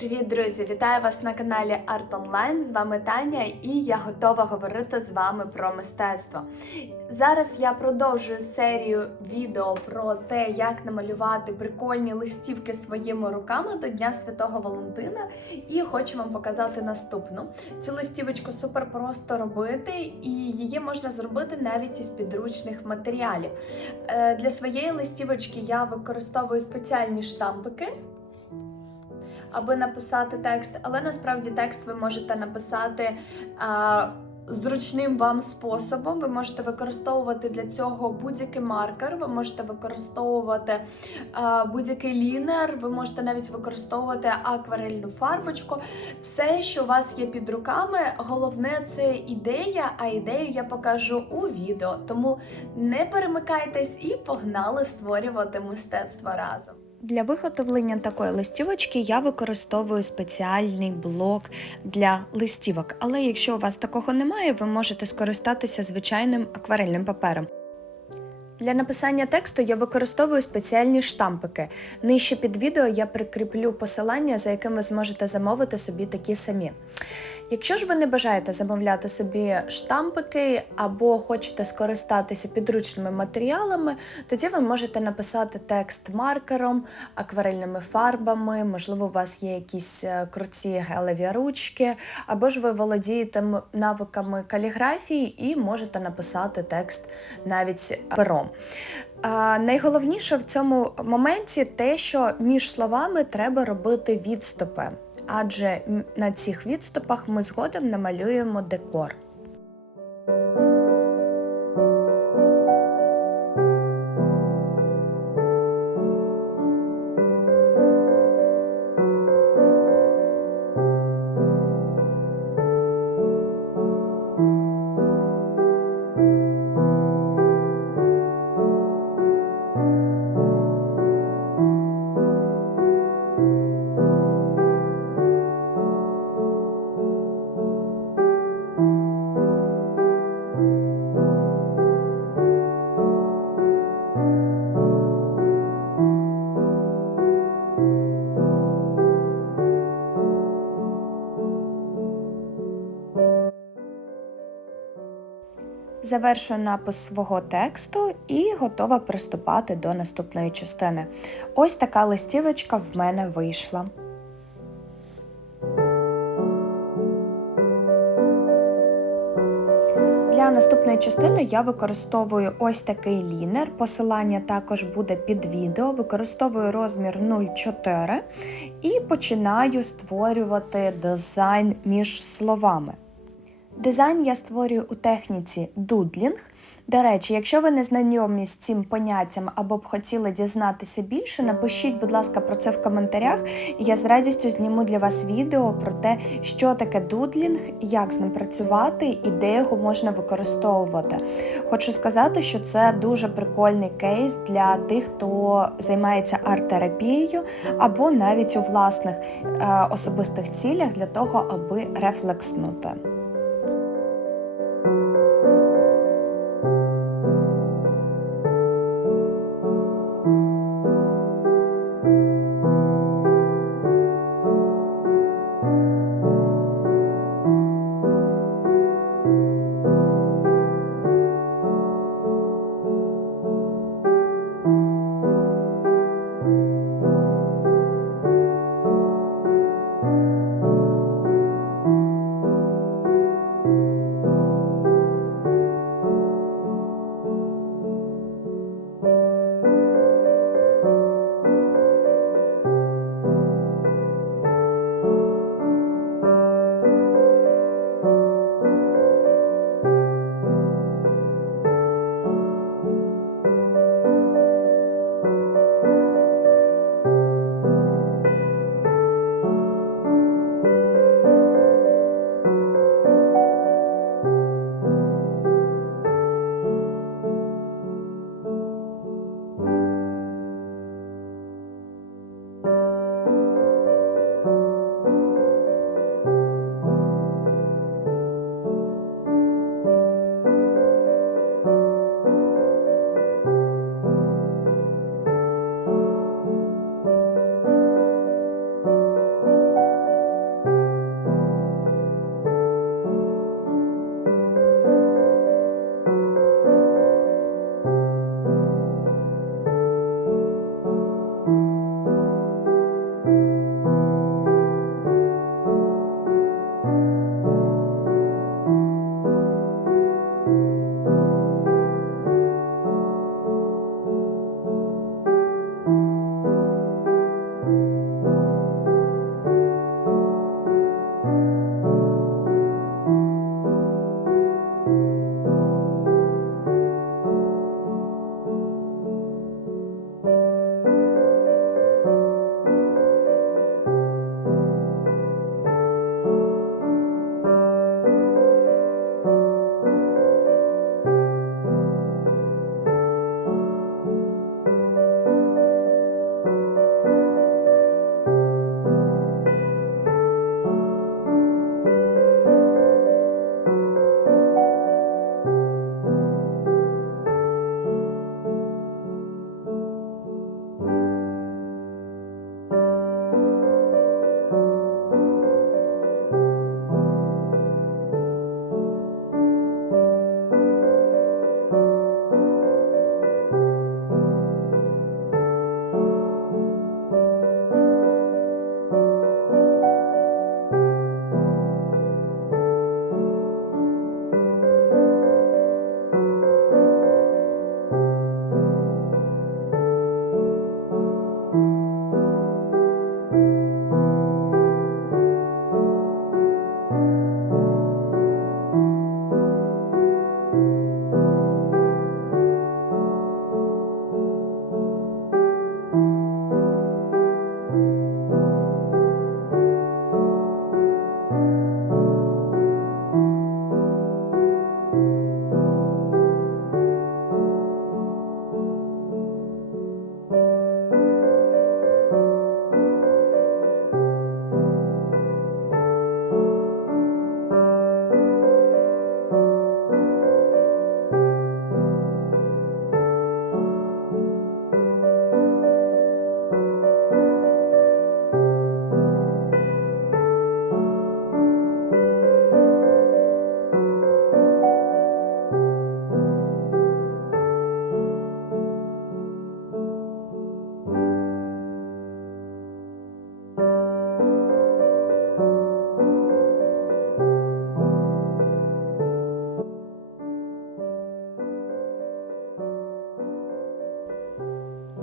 Привіт, друзі! Вітаю вас на каналі Art Online. З вами Таня, і я готова говорити з вами про мистецтво. Зараз я продовжую серію відео про те, як намалювати прикольні листівки своїми руками до Дня Святого Валентина. І хочу вам показати наступну. Цю листівочку супер просто робити, і її можна зробити навіть із підручних матеріалів. Е, Для своєї листівочки я використовую спеціальні штампики аби написати текст, але насправді текст ви можете написати а, зручним вам способом. Ви можете використовувати для цього будь-який маркер, ви можете використовувати будь-який лінер, ви можете навіть використовувати акварельну фарбочку. Все, що у вас є під руками, головне це ідея, а ідею я покажу у відео. Тому не перемикайтесь і погнали створювати мистецтво разом. Для виготовлення такої листівочки я використовую спеціальний блок для листівок. Але якщо у вас такого немає, ви можете скористатися звичайним акварельним папером. Для написання тексту я використовую спеціальні штампики. Нижче під відео я прикріплю посилання, за яким ви зможете замовити собі такі самі. Якщо ж ви не бажаєте замовляти собі штампики або хочете скористатися підручними матеріалами, тоді ви можете написати текст маркером, акварельними фарбами, можливо, у вас є якісь е, круті гелеві ручки, або ж ви володієте навиками каліграфії і можете написати текст навіть пером. А, найголовніше в цьому моменті те, що між словами треба робити відступи, адже на цих відступах ми згодом намалюємо декор. Завершую напис свого тексту і готова приступати до наступної частини. Ось така листівочка в мене вийшла. Для наступної частини я використовую ось такий лінер. Посилання також буде під відео. Використовую розмір 0,4 і починаю створювати дизайн між словами. Дизайн я створюю у техніці дудлінг. До речі, якщо ви не знайомі з цим поняттям або б хотіли дізнатися більше, напишіть, будь ласка, про це в коментарях, і я з радістю зніму для вас відео про те, що таке дудлінг, як з ним працювати і де його можна використовувати. Хочу сказати, що це дуже прикольний кейс для тих, хто займається арт-терапією, або навіть у власних е, особистих цілях для того, аби рефлекснути.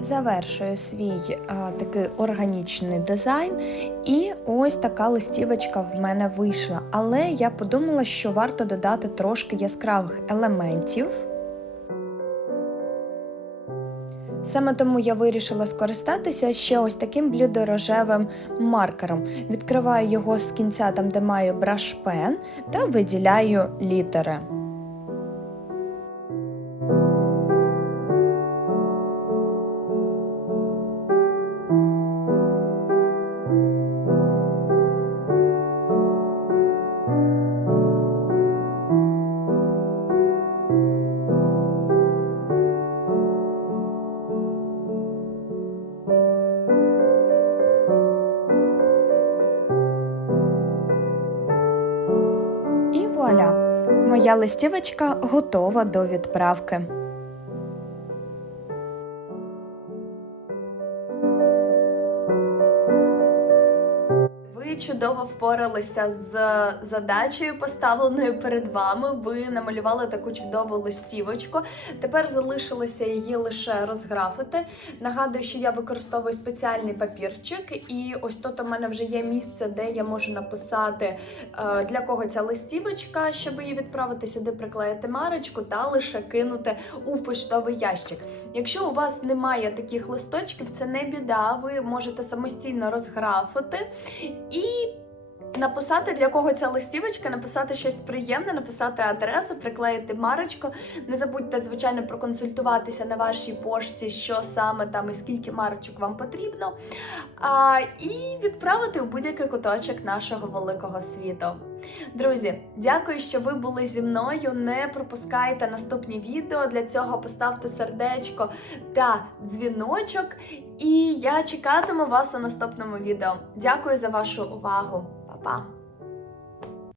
Завершую свій е, такий органічний дизайн, і ось така листівочка в мене вийшла. Але я подумала, що варто додати трошки яскравих елементів. Саме тому я вирішила скористатися ще ось таким блідорожевим маркером. Відкриваю його з кінця, там де маю браш-пен, та виділяю літери. І! Моя листівочка готова до відправки. Чудово впоралися з задачею, поставленою перед вами. Ви намалювали таку чудову листівочку. Тепер залишилося її лише розграфити. Нагадую, що я використовую спеціальний папірчик, і ось тут у мене вже є місце, де я можу написати е, для кого ця листівочка, щоб її відправити сюди, приклеїти марочку та лише кинути у поштовий ящик. Якщо у вас немає таких листочків, це не біда. Ви можете самостійно розграфити і написати для кого ця листівочка, написати щось приємне, написати адресу, приклеїти марочку. Не забудьте, звичайно, проконсультуватися на вашій пошті, що саме там і скільки марочок вам потрібно. А, і відправити в будь-який куточок нашого великого світу. Друзі, дякую, що ви були зі мною. Не пропускайте наступні відео. Для цього поставте сердечко та дзвіночок. І я чекатиму вас у наступному відео. Дякую за вашу увагу. Pa!